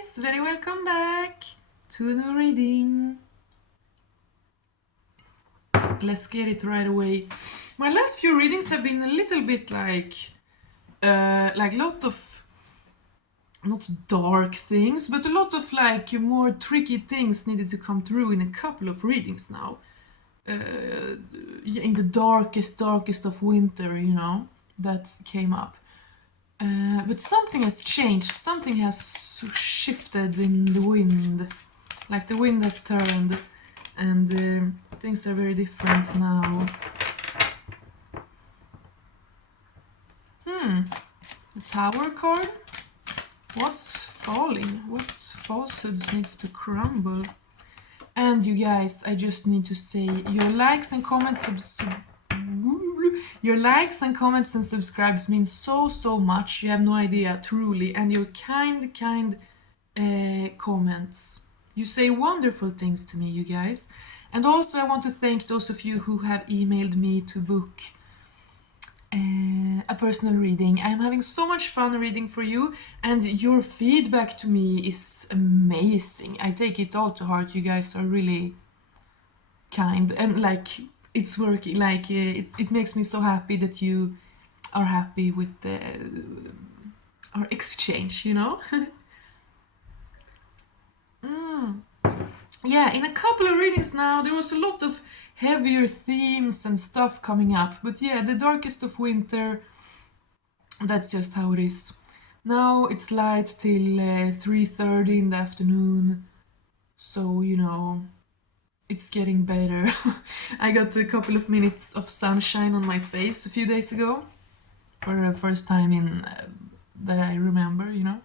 guys, very welcome back to a new reading. Let's get it right away. My last few readings have been a little bit like lot of not dark things, but a lot of like more tricky things needed to come through in a couple of readings now. In the darkest of winter, you know, that came up. But something has changed, something has shifted in the wind. Like the wind has turned and things are very different now. The Tower card. What's falling? What falsehoods needs to crumble? And you guys, I just need to say, your likes and comments and subscribes mean so much. You have no idea, truly. And your kind comments. You say wonderful things to me, you guys. And also I want to thank those of you who have emailed me to book a personal reading. I'm having so much fun reading for you, and your feedback to me is amazing. I take it all to heart. You guys are really kind, and like it's working. Like it makes me so happy that you are happy with our exchange, you know. Yeah, in a couple of readings now, there was a lot of heavier themes and stuff coming up. But yeah, the darkest of winter, that's just how it is. Now it's light till 3:30 in the afternoon. So, you know, it's getting better. I got a couple of minutes of sunshine on my face a few days ago. For the first time in that I remember, you know,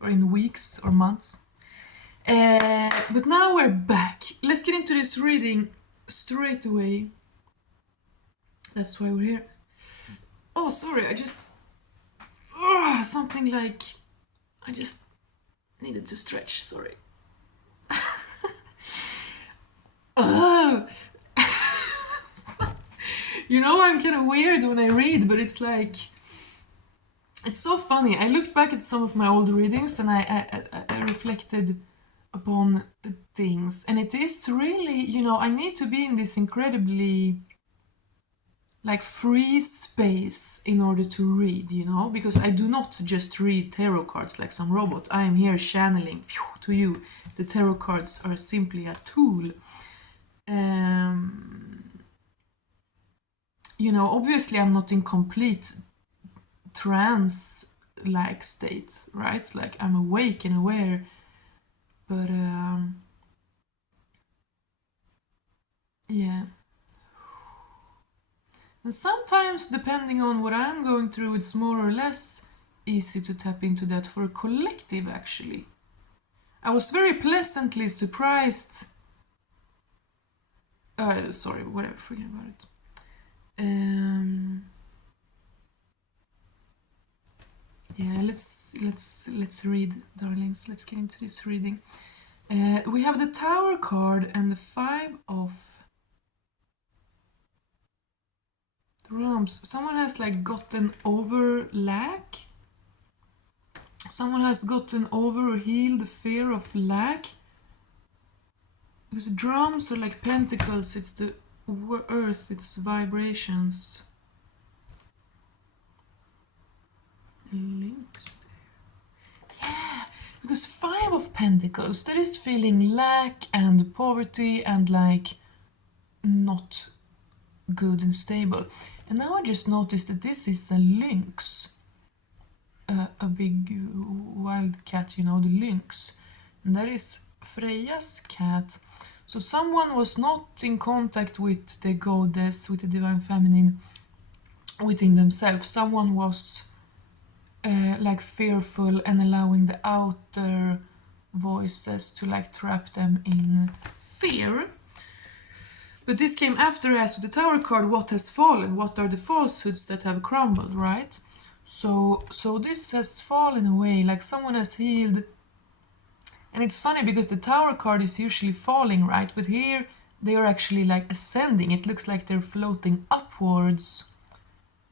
or in weeks or months. But now we're back. Let's get into this reading straight away. That's why we're here. Oh, sorry, I just... something like... I just needed to stretch, sorry. Oh! You know, I'm kind of weird when I read, but it's like... It's so funny. I looked back at some of my old readings and I reflected upon the things, and it is really, you know, I need to be in this incredibly like free space in order to read, you know, because I do not just read tarot cards like some robot. I am here channeling to you. The tarot cards are simply a tool. You know, obviously I'm not in complete trance like state, right? Like I'm awake and aware, but yeah. And sometimes, depending on what I'm going through, it's more or less easy to tap into that for a collective, actually. I was very pleasantly surprised. Sorry, whatever, forget about it. Yeah, let's read, darlings. Let's get into this reading. We have the Tower card and the 5 of Drums. Someone has like gotten over lack. Someone has gotten over or healed the fear of lack. Because drums are like pentacles. It's the earth. It's vibrations. Links there. Yeah, because 5 of Pentacles, that is feeling lack and poverty and like not good and stable. And now I just noticed that this is a lynx, a big wild cat, you know, the lynx, and that is Freya's cat. So someone was not in contact with the goddess, with the divine feminine within themselves. Someone was like fearful and allowing the outer voices to like trap them in fear. But this came after, as with the Tower card, what has fallen? What are the falsehoods that have crumbled, right? So this has fallen away, like someone has healed. And it's funny because the Tower card is usually falling, right? But here they are actually like ascending. It looks like they're floating upwards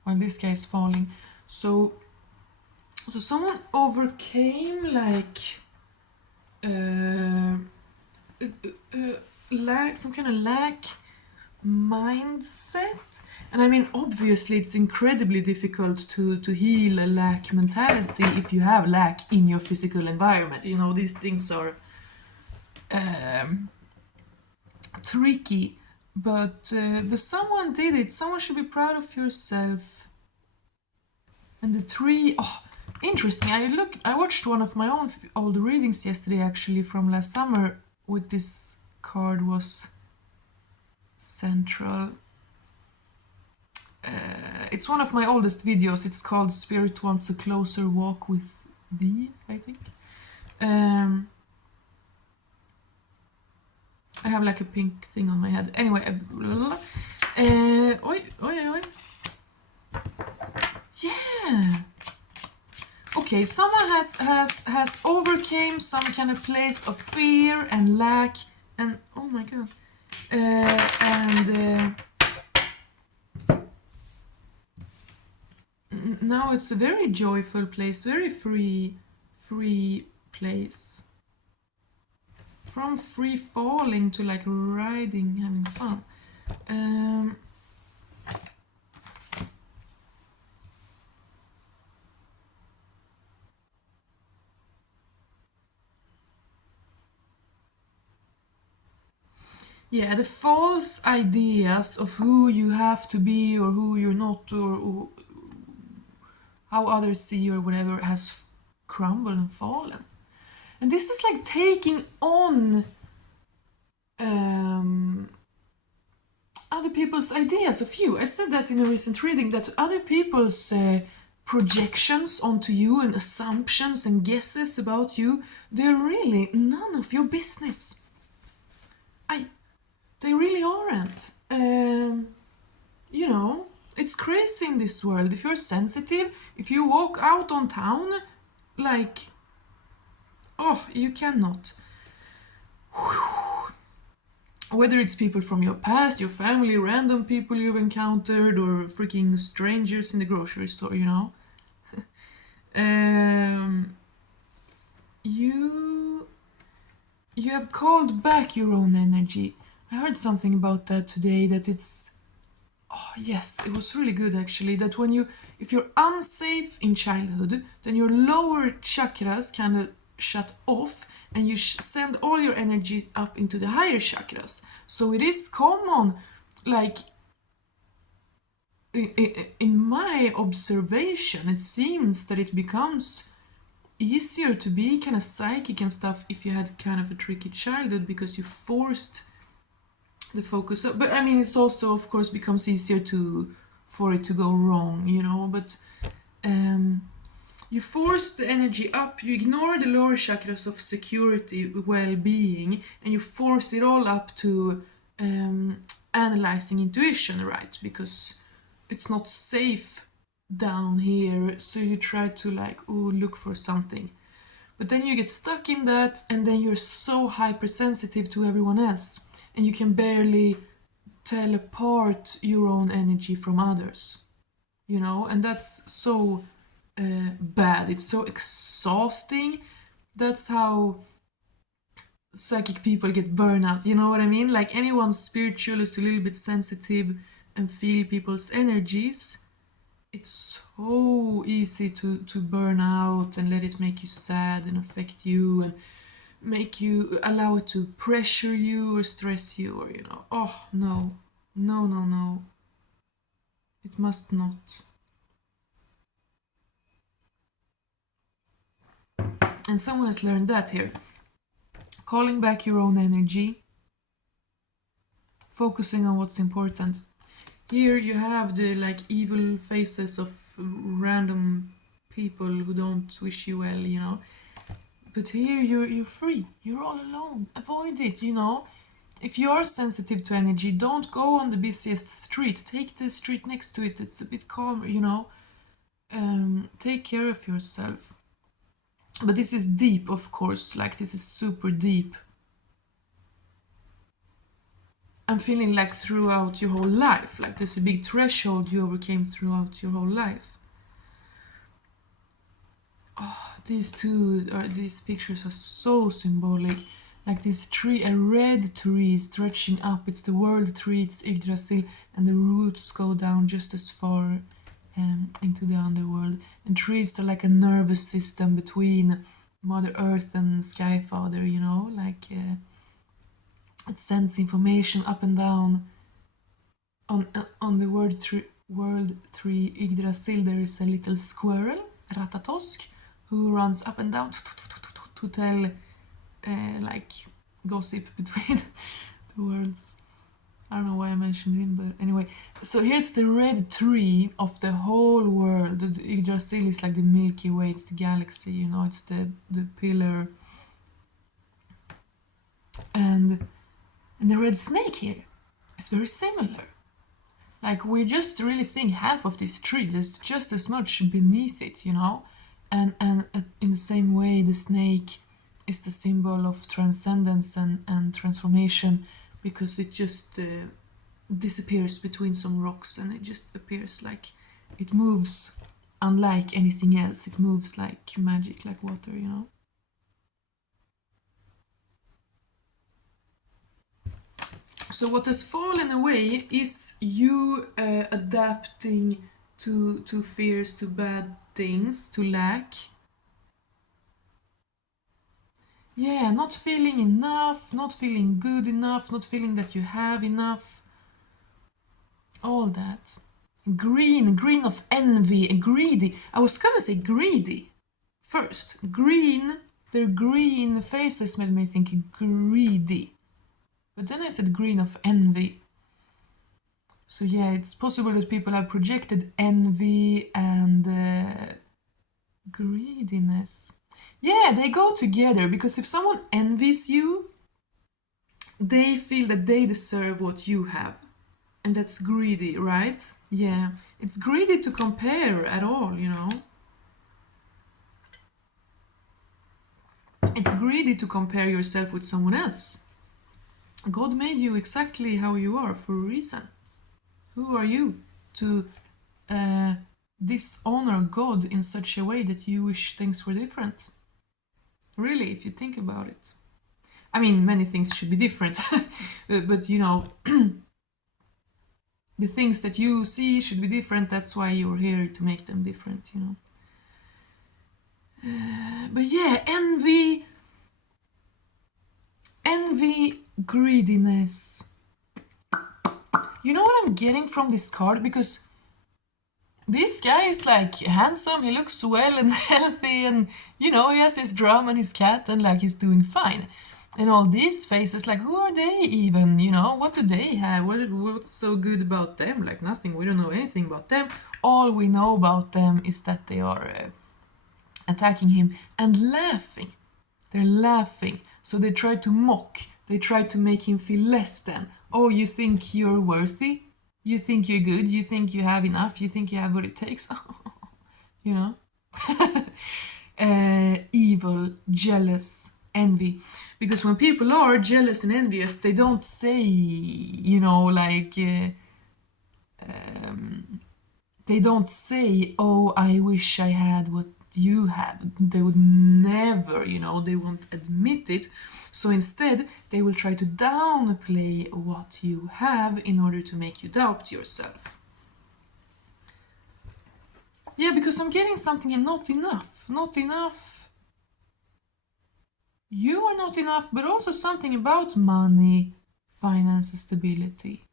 while this guy is falling. So someone overcame like uh, lack, some kind of lack mindset. And I mean, obviously, it's incredibly difficult to heal a lack mentality if you have lack in your physical environment. You know, these things are tricky, but someone did it. Someone should be proud of yourself. And the tree, oh, interesting. I watched one of my own old readings yesterday, actually, from last summer, with this card was central. It's one of my oldest videos. It's called Spirit Wants a Closer Walk with Thee, I think. I have like a pink thing on my head. Anyway, oi. Yeah. Okay, someone has overcame some kind of place of fear and lack and oh my god. Now it's a very joyful place, very free place. From free falling to like riding, having fun. Yeah, the false ideas of who you have to be or who you're not or how others see you or whatever has crumbled and fallen. And this is like taking on other people's ideas of you. I said that in a recent reading, that other people's projections onto you and assumptions and guesses about you, they're really none of your business. They really aren't. You know, it's crazy in this world. If you're sensitive, if you walk out on town, like, oh, you cannot. Whether it's people from your past, your family, random people you've encountered, or freaking strangers in the grocery store, you know. You have called back your own energy. I heard something about that today, that it's, oh yes, it was really good actually, that if you're unsafe in childhood, then your lower chakras kind of shut off and you send all your energy up into the higher chakras. So it is common, like, in my observation, it seems that it becomes easier to be kind of psychic and stuff if you had kind of a tricky childhood because you forced the focus up. But I mean, it's also of course becomes easier for it to go wrong, you know. But you force the energy up, you ignore the lower chakras of security, well-being, and you force it all up to analyzing intuition, right? Because it's not safe down here, so you try to like, oh, look for something. But then you get stuck in that, and then you're so hypersensitive to everyone else, and you can barely tell apart your own energy from others, you know. And that's so bad. It's so exhausting. That's how psychic people get burnout, you know what I mean? Like, anyone spiritual is a little bit sensitive and feel people's energies, it's so easy to burn out and let it make you sad and affect you and make you allow it to pressure you or stress you, or, you know, oh no, it must not. And someone has learned that here. Calling back your own energy, focusing on what's important. Here you have the like evil faces of random people who don't wish you well, you know. But here you're free. You're all alone. Avoid it, you know. If you are sensitive to energy, don't go on the busiest street. Take the street next to it. It's a bit calmer, you know. Take care of yourself. But this is deep, of course. Like, this is super deep. I'm feeling like throughout your whole life, like there's a big threshold you overcame throughout your whole life. these pictures are so symbolic. Like this tree, a red tree stretching up. It's the world tree, it's Yggdrasil, and the roots go down just as far into the underworld. And trees are like a nervous system between Mother Earth and Sky Father, you know, like it sends information up and down. On the world tree Yggdrasil, there is a little squirrel, Ratatosk, who runs up and down to tell like gossip between the worlds. I don't know why I mentioned him, but anyway. So here's the red tree of the whole world. The Yggdrasil is like the Milky Way, it's the galaxy, you know, it's the pillar. And the red snake here is very similar. Like, we're just really seeing half of this tree. There's just as much beneath it, you know? And in the same way, the snake is the symbol of transcendence and transformation, because it just disappears between some rocks, and it just appears like it moves unlike anything else. It moves like magic, like water, you know? So what has fallen away is you adapting to fears, to bad things, to lack. Yeah, not feeling enough, not feeling good enough, not feeling that you have enough. All that. Green of envy, greedy. I was gonna say greedy first. Green, their green faces made me think greedy. But then I said green of envy. So yeah, it's possible that people have projected envy and greediness. Yeah, they go together, because if someone envies you, they feel that they deserve what you have. And that's greedy, right? Yeah, it's greedy to compare at all, you know? It's greedy to compare yourself with someone else. God made you exactly how you are for a reason. Who are you to dishonor God in such a way that you wish things were different? Really, if you think about it. I mean, many things should be different, but you know, the things that you see should be different. That's why you're here, to make them different, you know. But yeah, envy, greediness. You know what I'm getting from this card? Because this guy is like handsome, he looks well and healthy, and you know, he has his drum and his cat, and like he's doing fine. And all these faces, like, who are they even? You know, what do they have? What's so good about them? Like, nothing. We don't know anything about them. All we know about them is that they are attacking him and laughing. They're laughing. So they try to mock. They try to make him feel less than. Oh, you think you're worthy? You think you're good? You think you have enough? You think you have what it takes? You know? Evil, jealous, envy. Because when people are jealous and envious, they don't say, you know, like, they don't say, oh, I wish I had what you have. They would never, you know, they won't admit it. So instead, they will try to downplay what you have in order to make you doubt yourself. Yeah, because I'm getting something and not enough. Not enough. You are not enough, but also something about money, finance, stability.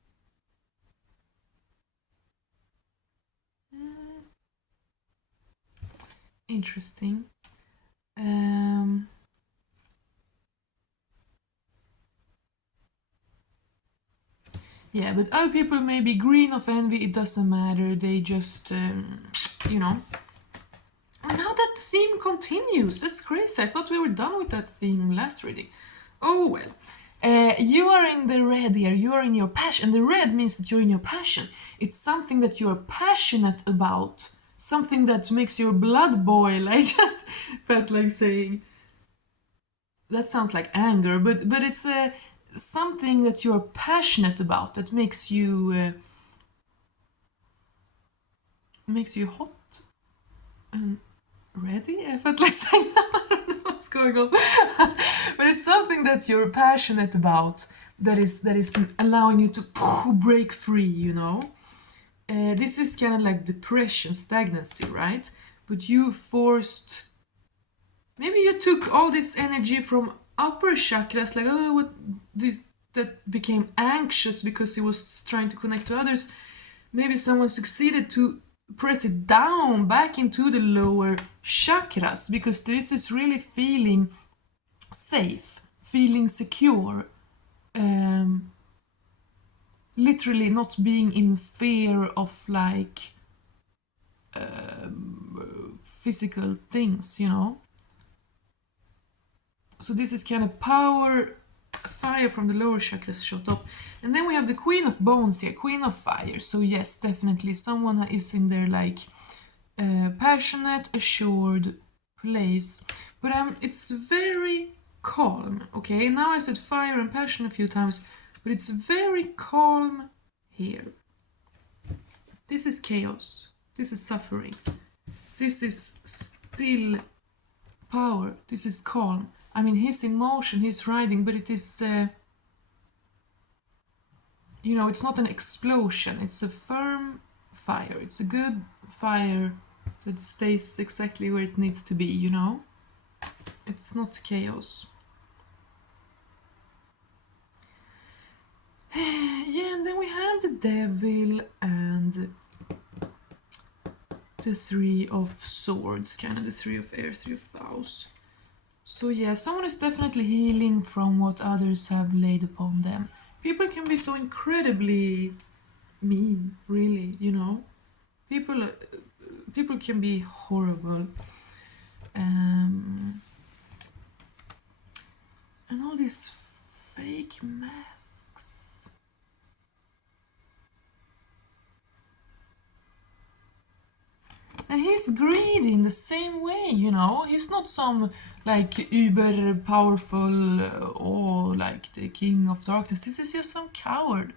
Interesting. Yeah, but other people may be green of envy, it doesn't matter, they just, you know. And now that theme continues, that's crazy. I thought we were done with that theme last reading. Oh well. You are in the red here, you are in your passion. The red means that you're in your passion. It's something that you're passionate about, something that makes your blood boil. I just felt like saying, that sounds like anger, but it's something that you're passionate about that makes you hot and ready? I felt like saying that. I don't know what's going on. But it's something that you're passionate about, that is allowing you to break free, you know? This is kind of like depression, stagnancy, right? But you forced, maybe you took all this energy from upper chakras, like, oh, what this, that became anxious because he was trying to connect to others. Maybe someone succeeded to press it down back into the lower chakras, because this is really feeling safe, feeling secure, um, literally not being in fear of like physical things, you know. So this is kind of power, fire from the lower chakras shot up. And then we have the Queen of Bones here, Queen of Fire. So yes, definitely someone is in their like passionate, assured place. But it's very calm, okay? Now I said fire and passion a few times, but it's very calm here. This is chaos. This is suffering. This is still power. This is calm. I mean, he's in motion, he's riding, but it is, you know, it's not an explosion. It's a firm fire. It's a good fire that stays exactly where it needs to be, you know? It's not chaos. Yeah, and then we have the Devil and the Three of Swords, kind of the Three of Air, Three of Bows. So yeah, someone is definitely healing from what others have laid upon them. People can be so incredibly mean, really, you know? People can be horrible. And all these fake masks. And he's greedy in the same way, you know? He's not some like uber powerful or like the king of darkness. This is just some coward.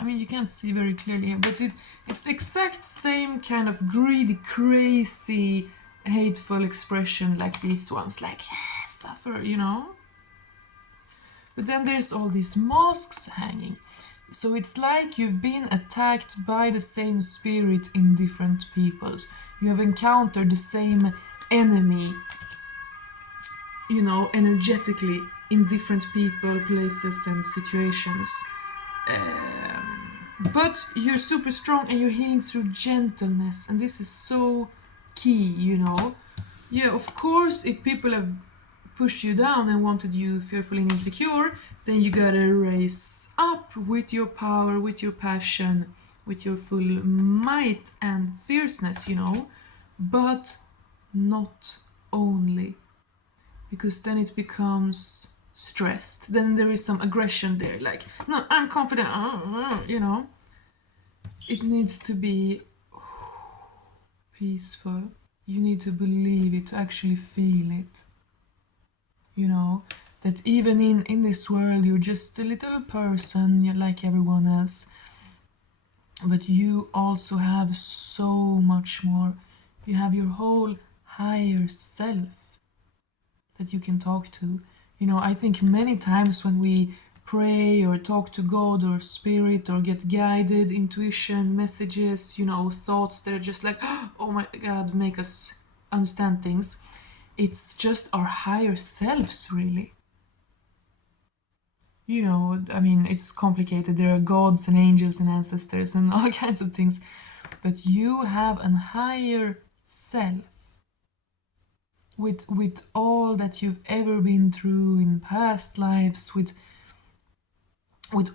I mean, you can't see very clearly here, but it's the exact same kind of greedy, crazy, hateful expression like these ones, like, yeah, suffer, you know? But then there's all these masks hanging. So it's like you've been attacked by the same spirit in different peoples. You have encountered the same enemy, you know, energetically in different people, places, and situations. But you're super strong and you're healing through gentleness, and this is so key, you know. Yeah, of course, if people have pushed you down and wanted you fearful and insecure, then you gotta raise up with your power, with your passion, with your full might and fierceness, you know. But not only, because then it becomes stressed. Then there is some aggression there, like, no, I'm confident, you know. It needs to be peaceful. You need to believe it, to actually feel it. You know, that even in this world, you're just a little person, you're like everyone else. But you also have so much more. You have your whole higher self that you can talk to. You know, I think many times when we pray or talk to God or spirit or get guided, intuition, messages, you know, thoughts that are just like, oh my God, make us understand things. It's just our higher selves, really. You know, I mean, it's complicated. There are gods and angels and ancestors and all kinds of things. But you have a higher self with all that you've ever been through in past lives, with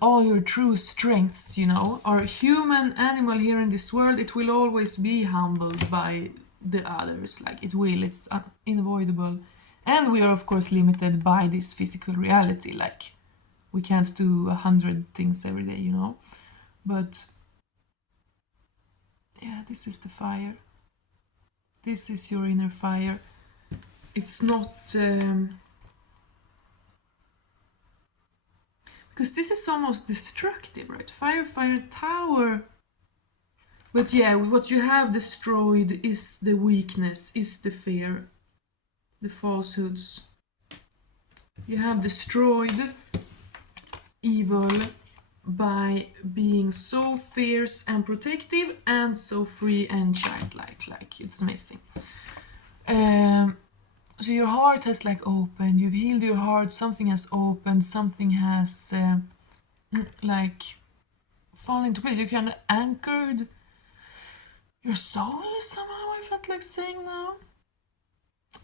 all your true strengths, you know. Our human animal here in this world, it will always be humbled by the others, like it will, it's unavoidable. And we are of course limited by this physical reality, like we can't do 100 things every day, you know. But yeah, this is the fire. This is your inner fire. It's not because this is almost destructive, right? Fire, fire, tower. But yeah, what you have destroyed is the weakness, is the fear, the falsehoods. You have destroyed evil by being so fierce and protective and so free and childlike. Like, it's amazing. So your heart has like opened, you've healed your heart, something has opened, something has like fallen into place. You kind of anchored your soul somehow, I felt like saying now.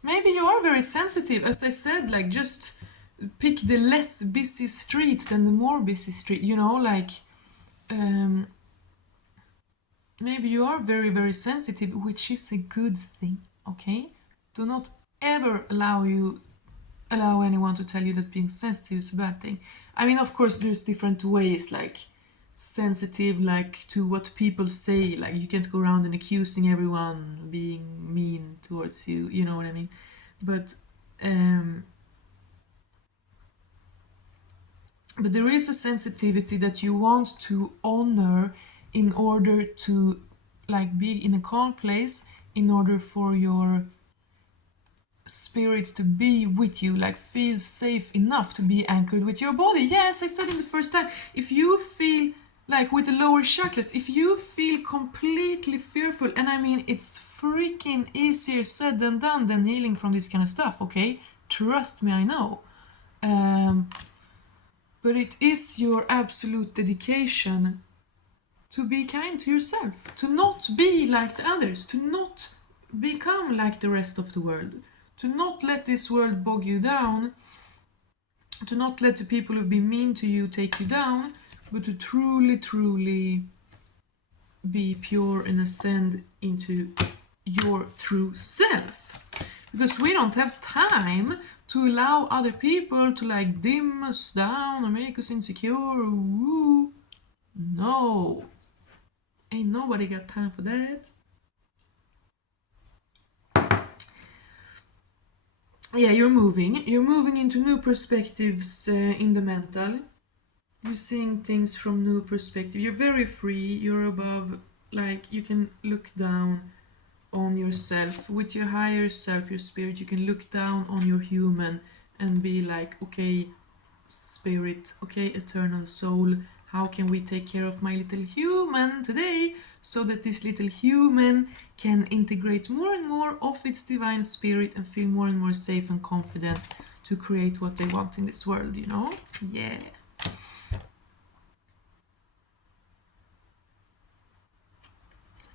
Maybe you are very sensitive, as I said, like just pick the less busy street than the more busy street, you know, like maybe you are very, very sensitive, which is a good thing, okay? Do not ever allow anyone to tell you that being sensitive is a bad thing. I mean, of course, there's different ways, like sensitive, like to what people say. Like, you can't go around and accusing everyone being mean towards you, you know what I mean? But there is a sensitivity that you want to honor in order to like be in a calm place, in order for your spirit to be with you, like feel safe enough to be anchored with your body. Yes, I said in the first time, if you feel like with the lower chakras, if you feel completely fearful, and I mean it's freaking easier said than done than healing from this kind of stuff, okay? Trust me, I know. But it is your absolute dedication to be kind to yourself, to not be like the others, to not become like the rest of the world, to not let this world bog you down, to not let the people who've been mean to you take you down, but to truly, truly be pure and ascend into your true self. Because we don't have time to allow other people to like dim us down or make us insecure. Ooh. No. Ain't nobody got time for that. Yeah, you're moving. You're moving into new perspectives in the mental. You're seeing things from new perspective. You're very free. You're above, like, you can look down on yourself. With your higher self, your spirit, you can look down on your human and be like, okay, spirit, okay, eternal soul, how can we take care of my little human today so that this little human can integrate more and more of its divine spirit and feel more and more safe and confident to create what they want in this world, you know? Yeah.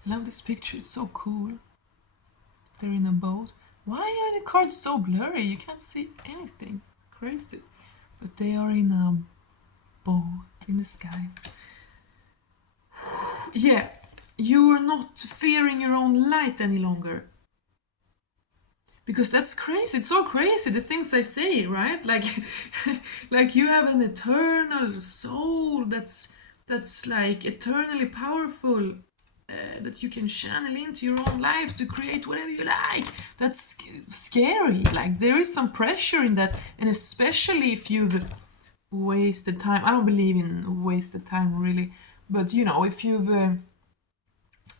I love this picture, it's so cool. They're in a boat. Why are the cards so blurry? You can't see anything. Crazy. But they are in a boat in the sky. Yeah, you are not fearing your own light any longer. Because that's crazy. It's so crazy, the things I say, right? Like, like you have an eternal soul that's like eternally powerful, that you can channel into your own life to create whatever you like. That's scary. Like, there is some pressure in that, and especially if you've wasted time. I don't believe in wasted time really, but you know, if you've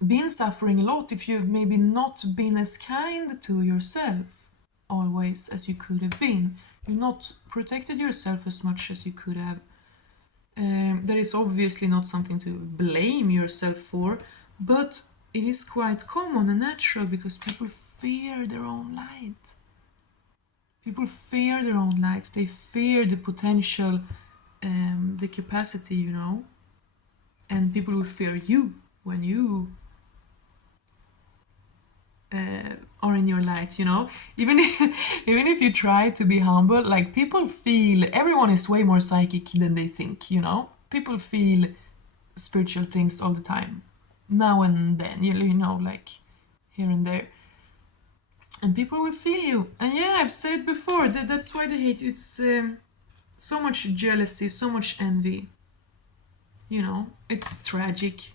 been suffering a lot, if you've maybe not been as kind to yourself always as you could have been, you've not protected yourself as much as you could have, that is obviously not something to blame yourself for, but it is quite common and natural because people fear their own light. People fear their own light. They fear the potential, the capacity, you know. And people will fear you when you are in your light, you know. Even if you try to be humble, like people feel, everyone is way more psychic than they think, you know. People feel spiritual things all the time, now and then, you know, like here and there. And people will feel you. And yeah, I've said it before, that's why they hate you. It's so much jealousy, so much envy. You know, it's tragic.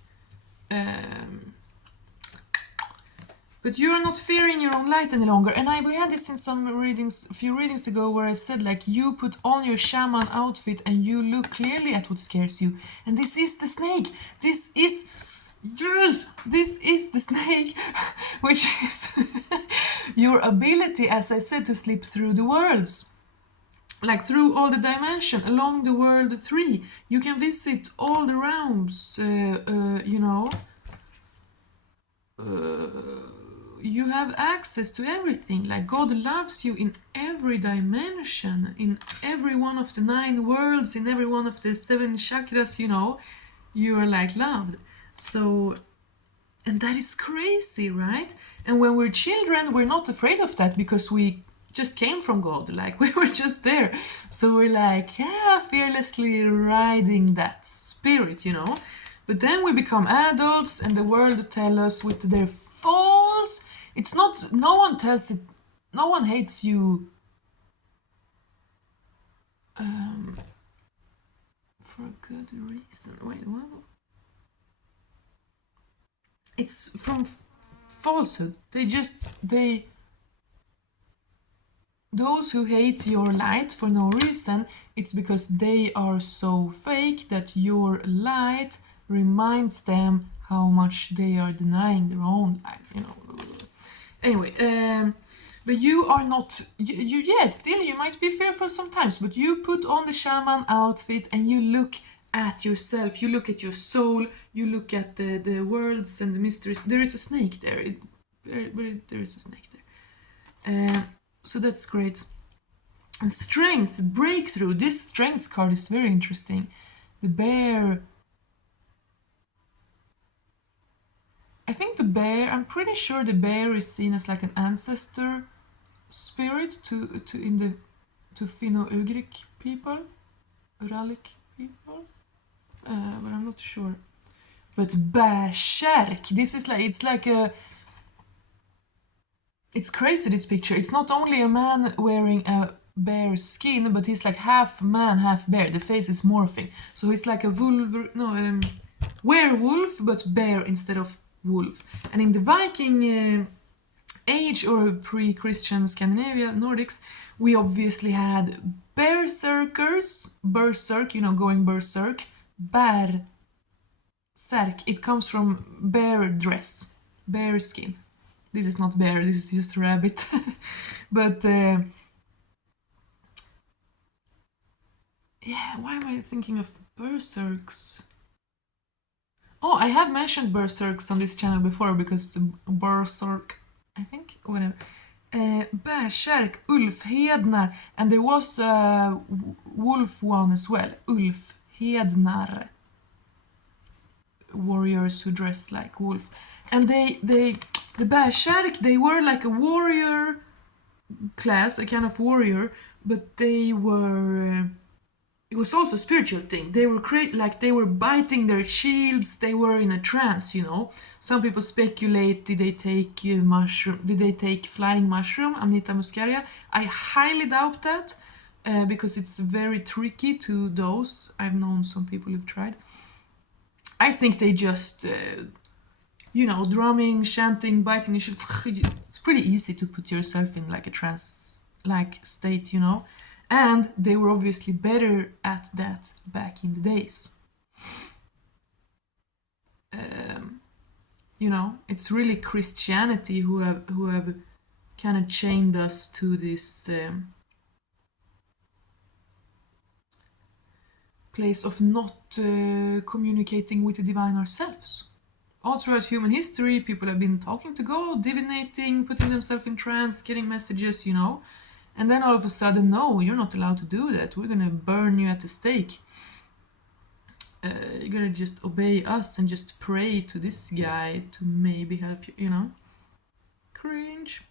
But you're not fearing your own light any longer. And we had this in some readings, a few readings ago, where I said, like, you put on your shaman outfit and you look clearly at what scares you. And this is the snake. This is Yes, this is the snake, which is your ability, as I said, to slip through the worlds, like through all the dimension along the world tree. You can visit all the realms. You have access to everything. Like God loves you in every dimension, in every one of the 9 worlds, in every one of the 7 chakras. You are like loved. So, and that is crazy, right? And when we're children, we're not afraid of that because we just came from God, like we were just there. So we're like, yeah, fearlessly riding that spirit. But then we become adults and the world tell us with their false. It's not, no one tells it, no one hates you for a good reason. Wait, what? It's from falsehood. Those who hate your light for no reason, it's because they are so fake that your light reminds them how much they are denying their own life. Anyway, but you are not, still you might be fearful sometimes, but you put on the shaman outfit and you look at yourself, you look at your soul, you look at the worlds and the mysteries. There is a snake there. There is a snake there. So that's great. And strength, breakthrough. This strength card is very interesting. The bear. I think the bear, I'm pretty sure the bear is seen as like an ancestor spirit to Finno-Ugric people, Uralic people, but I'm not sure. But bärsärk, this is like, it's crazy, this picture. It's not only a man wearing a bear skin, but he's like half man, half bear. The face is morphing. So he's like a werewolf, but bear instead of wolf. And in the Viking age or pre-Christian Scandinavia, Nordics, we obviously had berserkers, berserk, going berserk, bär, särk. It comes from bear dress, bear skin. This is not bear, this is just rabbit. But yeah, why am I thinking of berserks? Oh, I have mentioned berserks on this channel before because berserk, I think, whatever. Bärsärk, Ulfhednar, and there was a wolf one as well, Ulfhednar. Warriors who dress like wolf. And the Bärsärk, they were like a warrior class, a kind of warrior, but they were... it was also a spiritual thing. They were they were biting their shields. They were in a trance. Some people speculate: did they take mushroom? Did they take flying mushroom, Amanita muscaria? I highly doubt that because it's very tricky to dose. I've known some people who've tried. I think they just, drumming, chanting, biting. It's pretty easy to put yourself in like a trance-like state, And they were obviously better at that back in the days. It's really Christianity who have kind of chained us to this place of not communicating with the divine ourselves. All throughout human history, people have been talking to God, divinating, putting themselves in trance, getting messages, And then all of a sudden, no, you're not allowed to do that. We're gonna burn you at the stake. You gotta just obey us and just pray to this guy to maybe help you, Cringe.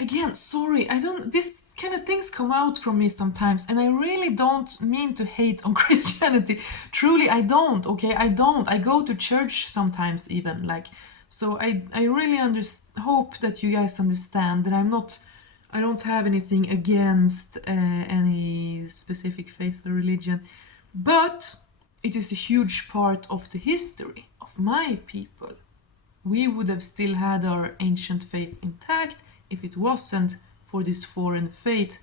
Again, sorry, this kind of things come out from me sometimes, and I really don't mean to hate on Christianity. Truly, I don't, okay? I don't. I go to church sometimes even, so I really hope that you guys understand that I don't have anything against any specific faith or religion, but it is a huge part of the history of my people. We would have still had our ancient faith intact if it wasn't for this foreign faith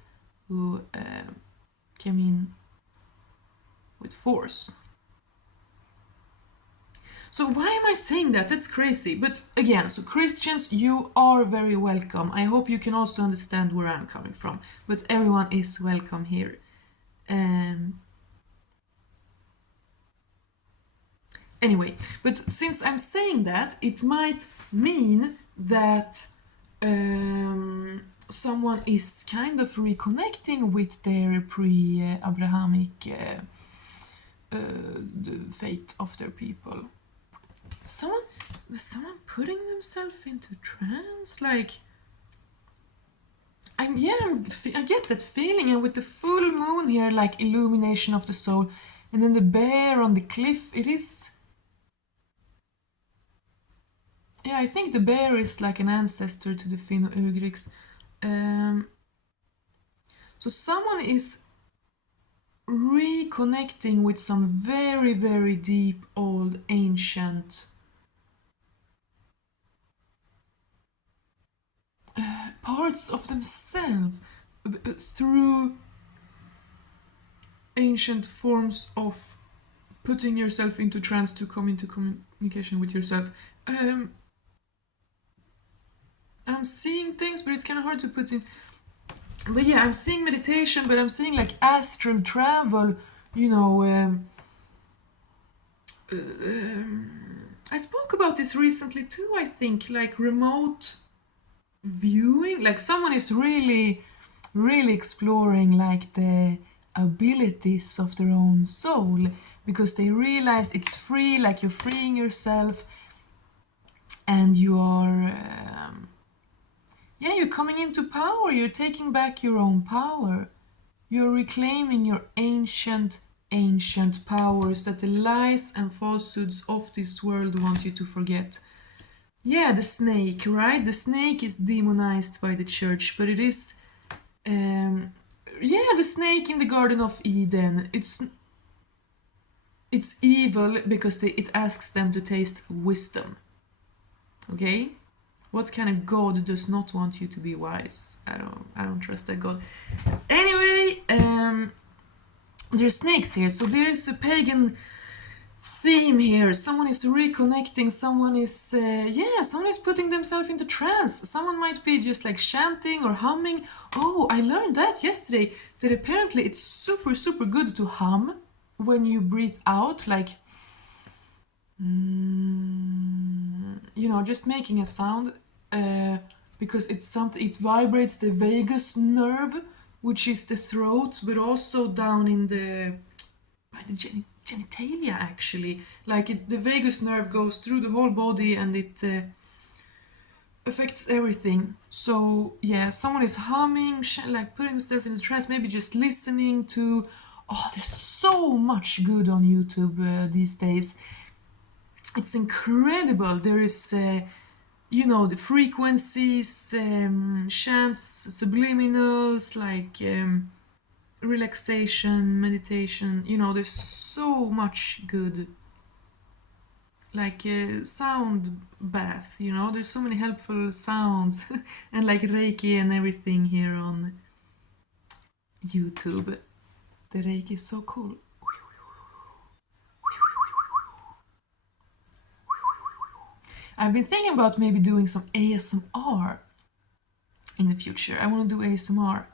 who came in with force. So why am I saying that? That's crazy. But again, so Christians, you are very welcome. I hope you can also understand where I'm coming from. But everyone is welcome here. Anyway, but since I'm saying that, it might mean that someone is kind of reconnecting with their pre-Abrahamic the fate of their people. Someone putting themselves into trance, like I get that feeling, and with the full moon here, like illumination of the soul, and then the bear on the cliff, it is. Yeah, I think the bear is like an ancestor to the Finno-Ugrics. So someone is reconnecting with some very, very deep, old, ancient parts of themselves through ancient forms of putting yourself into trance to come into communication with yourself. I'm seeing things, but it's kind of hard to put in. But yeah, I'm seeing meditation, but I'm seeing like astral travel, you know. I spoke about this recently too, I think, like remote viewing. Like someone is really, really exploring like the abilities of their own soul because they realize it's free, like you're freeing yourself and you are. Yeah, you're coming into power, you're taking back your own power. You're reclaiming your ancient powers that the lies and falsehoods of this world want you to forget. Yeah, the snake, right? The snake is demonized by the church, but it is. Yeah, the snake in the Garden of Eden. It's evil because it asks them to taste wisdom. Okay? What kind of God does not want you to be wise? I don't trust that God. Anyway, there's snakes here, so there is a pagan theme here. Someone is reconnecting. Someone is putting themselves into trance. Someone might be just like chanting or humming. Oh, I learned that yesterday. That apparently it's super super good to hum when you breathe out, like. Just making a sound because it vibrates the vagus nerve, which is the throat, but also down in by the genitalia actually. Like the vagus nerve goes through the whole body and it affects everything. So yeah, someone is humming, like putting themselves in a trance, maybe just listening to. Oh, there's so much good on YouTube these days. It's incredible. There is, the frequencies, chants, subliminals, like relaxation, meditation. There's so much good. Like sound bath, there's so many helpful sounds and like Reiki and everything here on YouTube. The Reiki is so cool. I've been thinking about maybe doing some ASMR in the future. I want to do ASMR,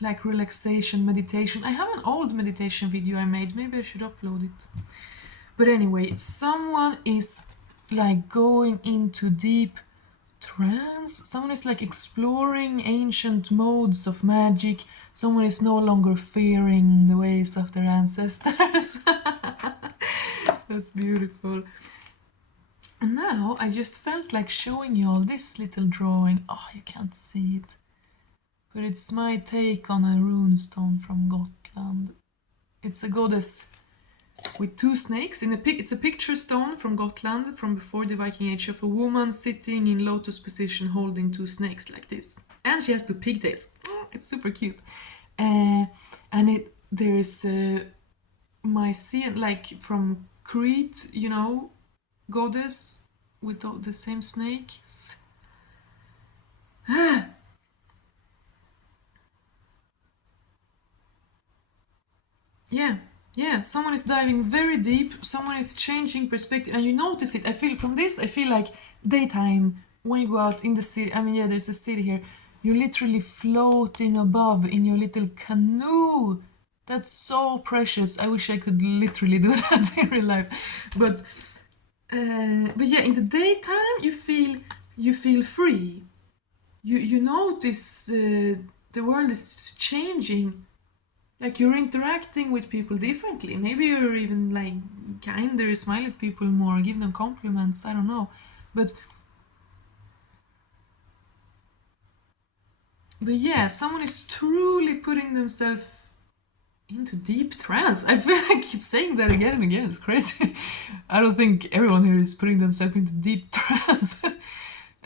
like relaxation, meditation. I have an old meditation video I made. Maybe I should upload it. But anyway, someone is like going into deep trance. Someone is like exploring ancient modes of magic. Someone is no longer fearing the ways of their ancestors. That's beautiful. And now I just felt like showing you all this little drawing. Oh, you can't see it. But it's my take on a runestone from Gotland. It's a goddess with two snakes. It's a picture stone from Gotland from before the Viking Age of a woman sitting in lotus position holding two snakes like this. And she has two pigtails. Oh, it's super cute. And there's Mycenaean, like from Crete, goddess with all the same snakes. Yeah, Yeah, someone is diving very deep, someone is changing perspective, and you notice it. I feel from this, I feel like daytime, when you go out in the city, I mean, yeah, there's a city here, you're literally floating above in your little canoe. That's so precious. I wish I could literally do that in real life. But yeah, in the daytime, you feel free. You notice the world is changing, like you're interacting with people differently. Maybe you're even like kinder, smile at people more, give them compliments. I don't know, but yeah, someone is truly putting themselves into deep trance. I feel like I keep saying that again and again. It's crazy. I don't think everyone here is putting themselves into deep trance.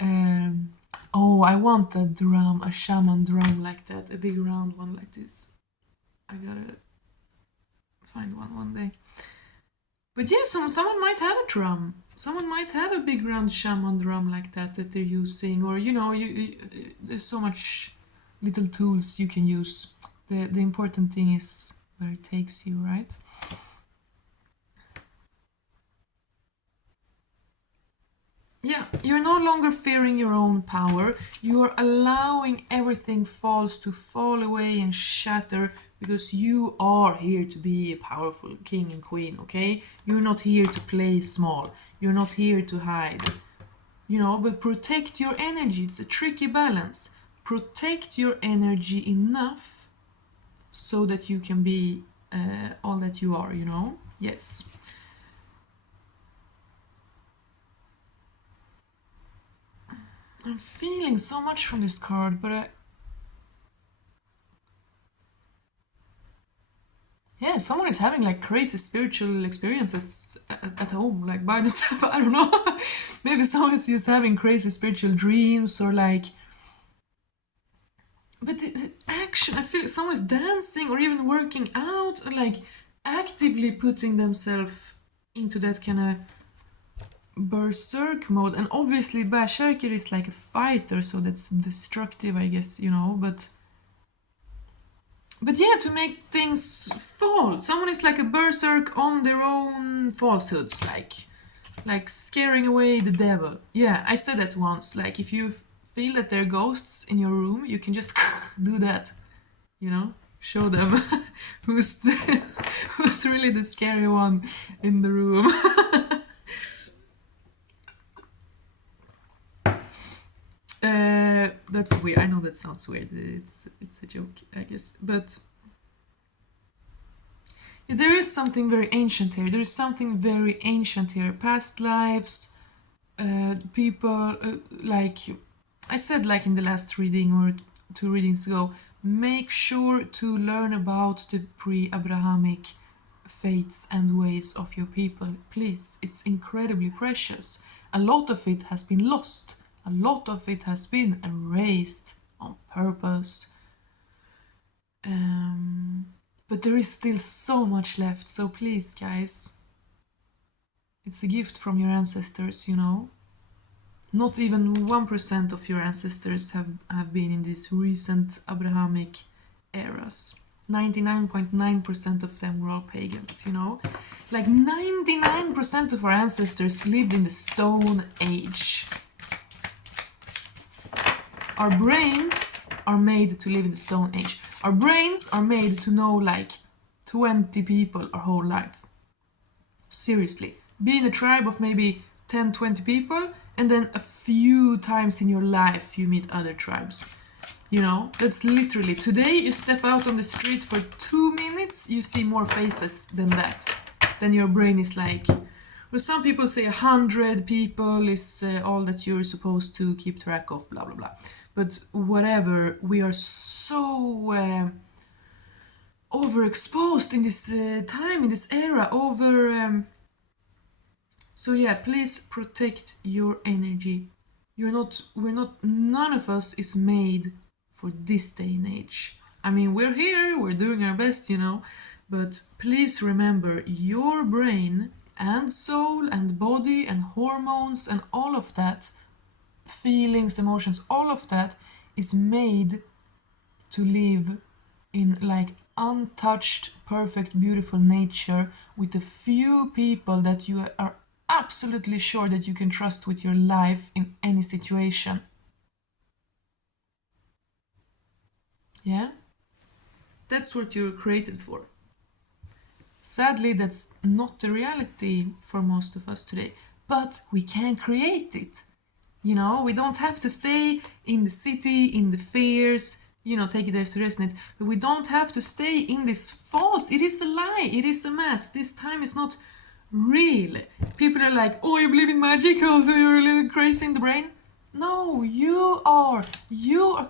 um, oh, I want a drum, a shaman drum like that, a big round one like this. I gotta find one day. But yeah, someone might have a drum. Someone might have a big round shaman drum like that they're using, or there's so much little tools you can use. The important thing is where it takes you, right? Yeah, you're no longer fearing your own power. You are allowing everything false to fall away and shatter because you are here to be a powerful king and queen, okay? You're not here to play small. You're not here to hide. But protect your energy. It's a tricky balance. Protect your energy enough so that you can be all that you are. Yes. I'm feeling so much from this card, but yeah, someone is having like crazy spiritual experiences at home, like by themselves. I don't know. Maybe someone is just having crazy spiritual dreams or like. But the action, I feel like someone's dancing or even working out or like actively putting themselves into that kind of berserk mode. And obviously, berserker is like a fighter, so that's destructive, I guess. But yeah, to make things fall. Someone is like a berserk on their own falsehoods, like scaring away the devil. Yeah, I said that once. Like if you feel that there are ghosts in your room, you can just do that. Show them who's really the scary one in the room. That's weird. I know that sounds weird. It's a joke, I guess, but there is something very ancient here. There is something very ancient here. Past lives, people, like I said, like in the last reading or 2 readings ago, make sure to learn about the pre-Abrahamic faiths and ways of your people. Please, it's incredibly precious. A lot of it has been lost. A lot of it has been erased on purpose. But there is still so much left, so please, guys, it's a gift from your ancestors. Not even 1% of your ancestors have been in these recent Abrahamic eras. 99.9% of them were all pagans. Like 99% of our ancestors lived in the Stone Age. Our brains are made to live in the Stone Age. Our brains are made to know like 20 people our whole life. Seriously. Be in a tribe of maybe 10, 20 people, and then a few times in your life you meet other tribes. That's literally, today you step out on the street for 2 minutes, you see more faces than that. Then your brain is like, well, some people say 100 people is all that you're supposed to keep track of, blah, blah, blah. But whatever, we are so overexposed in this time, in this era, so yeah, please protect your energy. None of us is made for this day and age. I mean, we're here, we're doing our best, but please remember your brain and soul and body and hormones and all of that, feelings, emotions, all of that is made to live in like untouched, perfect, beautiful nature with a few people that you are absolutely sure that you can trust with your life in any situation. Yeah? That's what you're created for. Sadly, that's not the reality for most of us today, but we can create it. You know, we don't have to stay in the city, in the fears, you know, take it as a resonance, but we don't have to stay in this false, it is a lie, it is a mask. This time is not real. People are like, oh, you believe in magic, oh, so you're a little crazy in the brain. No, you are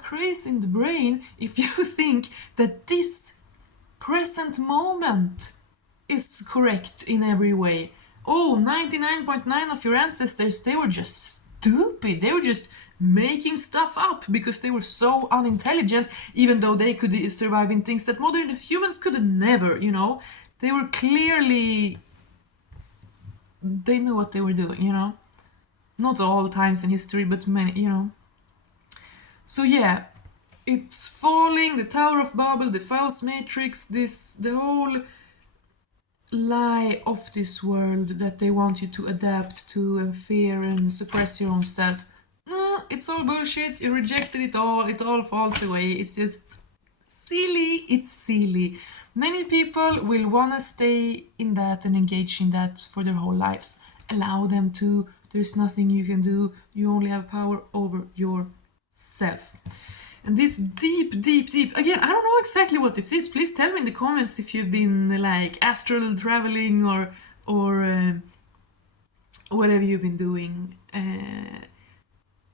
crazy in the brain if you think that this present moment is correct in every way. Oh, 99.9 of your ancestors, they were just stupid. They were just making stuff up because they were so unintelligent, even though they could survive in things that modern humans could never, you know. They were clearly, they knew what they were doing, you know. Not all times in history, but many, you know. So yeah, it's falling, the Tower of Babel, the false matrix, the whole lie of this world that they want you to adapt to fear and suppress your own self. No, it's all bullshit. You rejected it all falls away. It's just silly. It's silly. Many people will want to stay in that and engage in that for their whole lives. Allow them to. There's nothing you can do. You only have power over yourself. And this deep, again, I don't know exactly what this is. Please tell me in the comments if you've been like astral traveling or whatever you've been doing.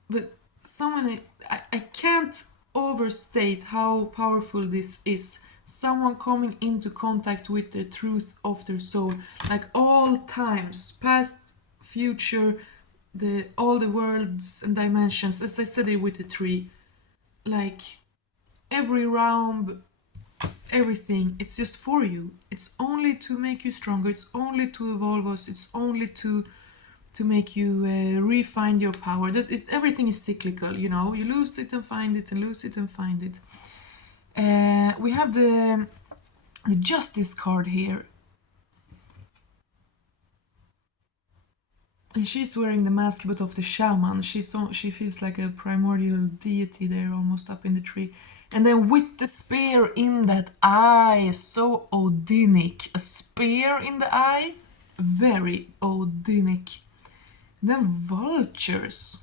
But someone, I can't overstate how powerful this is. Someone coming into contact with the truth of their soul, like all times, past, future, all the worlds and dimensions, as I said it with the tree. Like every realm, everything, it's just for you. It's only to make you stronger. It's only to evolve us. It's only to make you refine your power. Everything is cyclical, you know. You lose it and find it, and lose it and find it. We have the Justice card here. And she's wearing the mask, but of the shaman. She feels like a primordial deity there, almost up in the tree. And then with the spear in that eye, so Odinic. A spear in the eye, very Odinic. And then vultures.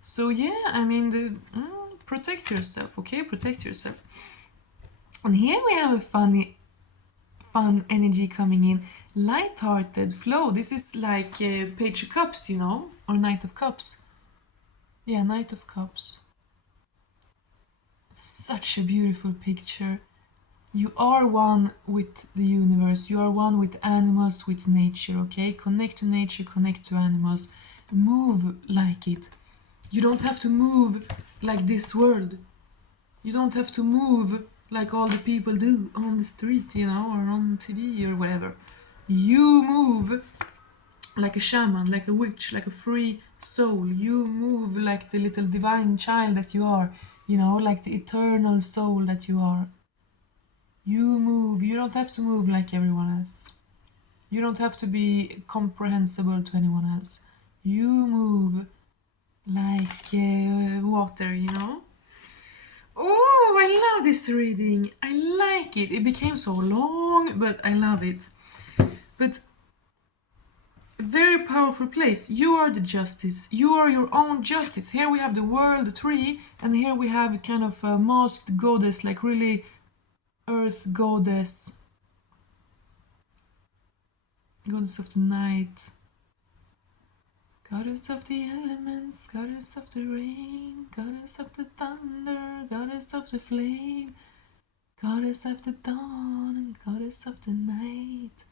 So yeah, I mean, protect yourself, okay? Protect yourself. And here we have a fun energy coming in. Light-hearted flow. This is like Page of Cups, you know, or Knight of Cups. Yeah, Knight of Cups. Such a beautiful picture. You are one with the universe. You are one with animals, with nature, okay? Connect to nature, connect to animals. Move like it. You don't have to move like this world. You don't have to move like all the people do on the street, you know, or on TV or whatever. You move like a shaman, like a witch, like a free soul. You move like the little divine child that you are, you know, like the eternal soul that you are. You move. You don't have to move like everyone else. You don't have to be comprehensible to anyone else. You move like water, you know? Oh, I love this reading. I like it. It became so long, but I love it. But a very powerful place. You are the justice. You are your own justice. Here we have the world, the tree, and here we have kind of a masked goddess, like really earth goddess. Goddess of the night. Goddess of the elements, goddess of the rain, goddess of the thunder, goddess of the flame, goddess of the dawn, and goddess of the night.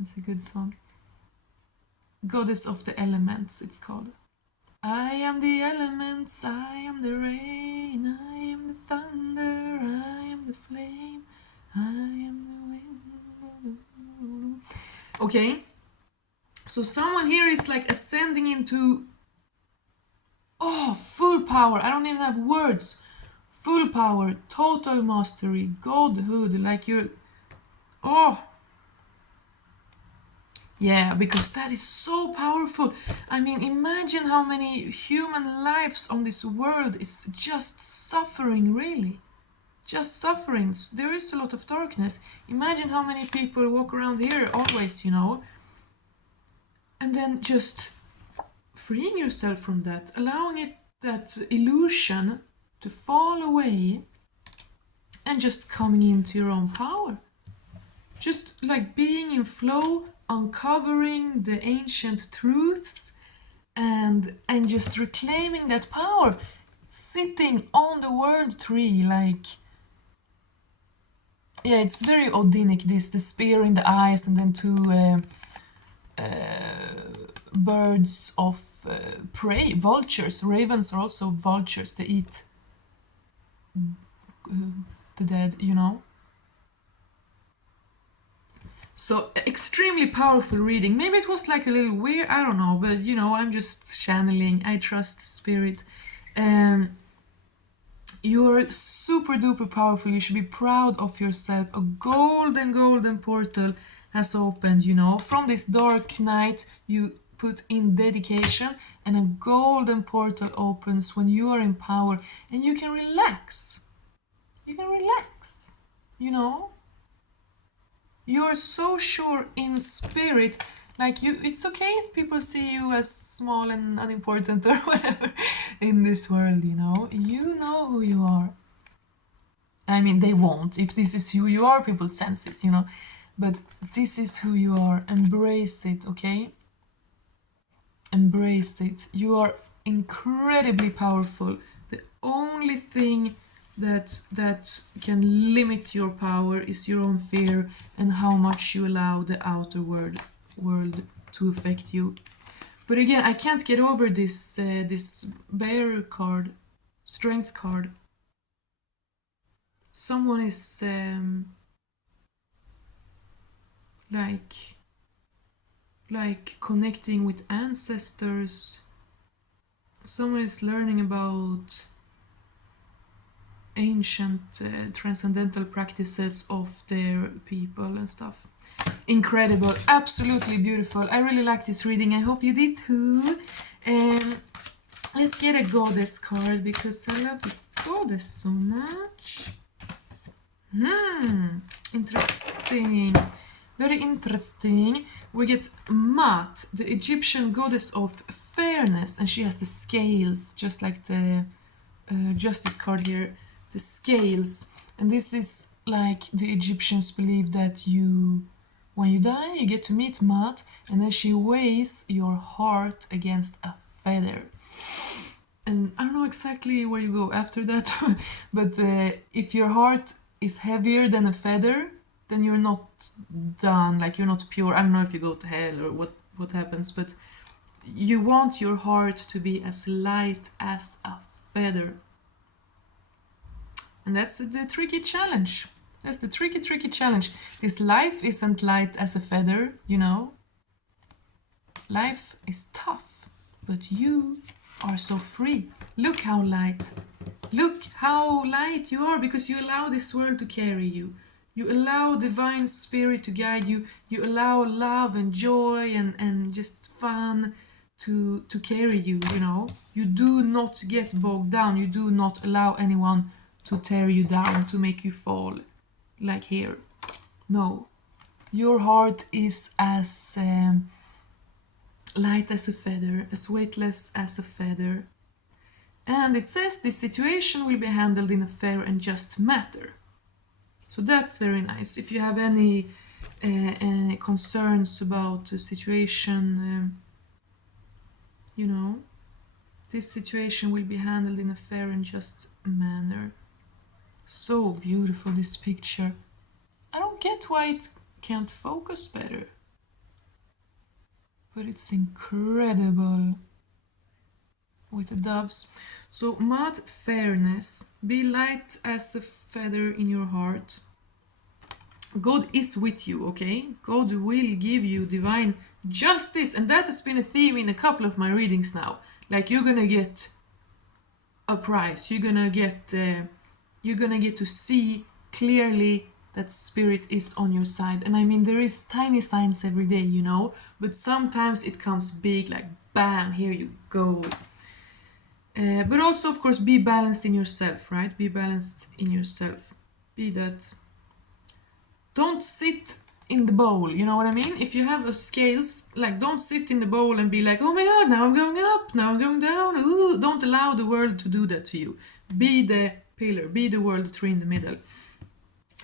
It's a good song. Goddess of the elements, it's called. I am the elements, I am the rain, I am the thunder, I am the flame, I am the wind. Okay. So someone here is like ascending into, full power. I don't even have words. full power, total mastery, godhood, like you're, oh, yeah, because that is so powerful. I mean, imagine how many human lives on this world is just suffering, really. Just sufferings. There is a lot of darkness. Imagine how many people walk around here always, and then just freeing yourself from that, allowing it, that illusion, to fall away, and just coming into your own power. Just like being in flow, uncovering the ancient truths, and just reclaiming that power, sitting on the world tree, like, yeah, it's very Odinic, this, the spear in the eyes, and then two birds of prey, vultures. Ravens are also vultures, they eat the dead, So extremely powerful reading. Maybe it was like a little weird, I don't know, but I'm just channeling. I trust the spirit. You're super duper powerful. You should be proud of yourself. A golden portal has opened, From this dark night, you put in dedication, and a golden portal opens when you are in power, and you can relax. You can relax, You're so sure in spirit, like it's okay if people see you as small and unimportant or whatever in this world, You know who you are. I mean, they won't. If this is who you are, people sense it, But this is who you are. Embrace it, okay? Embrace it. You are incredibly powerful. The only thing that can limit your power is your own fear and how much you allow the outer world to affect you. But again, I can't get over this this bear card, strength card. Someone is like connecting with ancestors. Someone is learning about ancient transcendental practices of their people and stuff. Incredible, absolutely beautiful. I really like this reading. I hope you did too. Let's get a goddess card, because I love the goddess so much. Interesting. Very interesting. We get Mat, the Egyptian goddess of fairness, and she has the scales, just like the justice card here. The scales, and this is like the Egyptians believe that when you die, you get to meet Mat, and then she weighs your heart against a feather. And I don't know exactly where you go after that, but if your heart is heavier than a feather, then you're not done, like you're not pure. I don't know if you go to hell or what happens, but you want your heart to be as light as a feather. And that's the tricky challenge. That's the tricky challenge. This life isn't light as a feather, Life is tough, but you are so free. Look how light. Look how light you are, because you allow this world to carry you. You allow divine spirit to guide you. You allow love and joy and just fun to carry you, You do not get bogged down. You do not allow anyone to tear you down, to make you fall, like here. No. Your heart is as light as a feather, as weightless as a feather. And it says this situation will be handled in a fair and just manner. So that's very nice. If you have any concerns about the situation, this situation will be handled in a fair and just manner. So beautiful, this picture. I don't get why it can't focus better. But it's incredible with the doves. So Mat, fairness. Be light as a feather in your heart. God is with you, okay? God will give you divine justice. And that has been a theme in a couple of my readings now. Like, you're gonna get a prize. You're gonna get you're gonna get to see clearly that spirit is on your side. And I mean, there is tiny signs every day, you know, but sometimes it comes big, like bam, here you go. But also, of course, be balanced in yourself, right? Be balanced in yourself. Be that. Don't sit in the bowl, you know what I mean? If you have a scales, like don't sit in the bowl and be like, oh my god, now I'm going up, now I'm going down. Ooh, don't allow the world to do that to you. Be the pillar, be the world tree in the middle.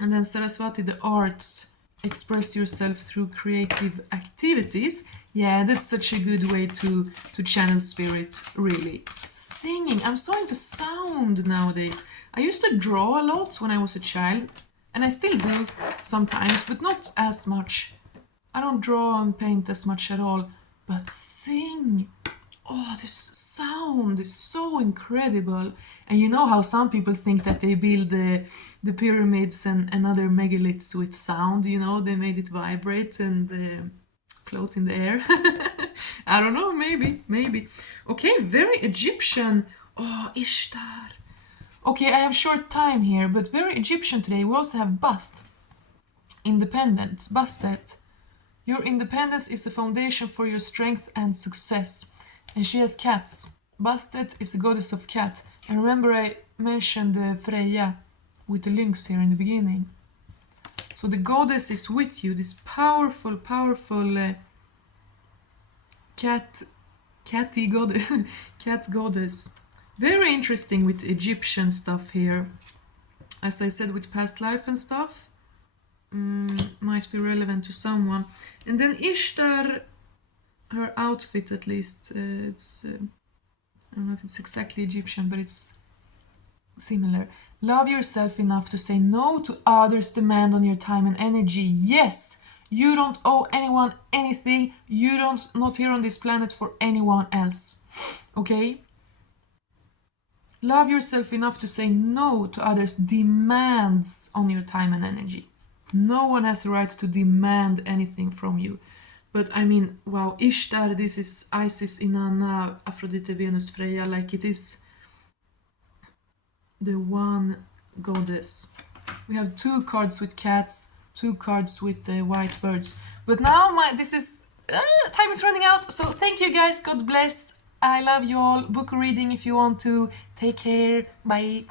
And then Saraswati, the arts, express yourself through creative activities. Yeah, that's such a good way to channel spirit, really. Singing, I'm starting to sound nowadays. I used to draw a lot when I was a child, and I still do sometimes, but not as much. I don't draw and paint as much at all, but sing. Oh, this sound is so incredible. And you know how some people think that they build the pyramids and other megaliths with sound, you know, they made it vibrate and float in the air. I don't know, maybe. Okay, very Egyptian. Oh, Ishtar. Okay, I have short time here, but very Egyptian today. We also have bust. Independent. Bastet. Your independence is a foundation for your strength and success. And she has cats. Bastet is a goddess of cat. And remember I mentioned Freya with the lynx here in the beginning. So the goddess is with you, this powerful catty goddess, cat goddess. Very interesting with Egyptian stuff here. As I said, with past life and stuff. Might be relevant to someone. And then Ishtar, her outfit at least, it's I don't know if it's exactly Egyptian, but it's similar. Love yourself enough to say no to others' demand on your time and energy. Yes, you don't owe anyone anything. You don't not here on this planet for anyone else. Okay? Love yourself enough to say no to others' demands on your time and energy. No one has the right to demand anything from you. But I mean, wow, Ishtar, this is Isis, Inanna, Aphrodite, Venus, Freya, like it is the one goddess. We have 2 cards with cats, 2 cards with white birds. But now time is running out. So thank you guys. God bless. I love you all. Book a reading if you want to. Take care. Bye.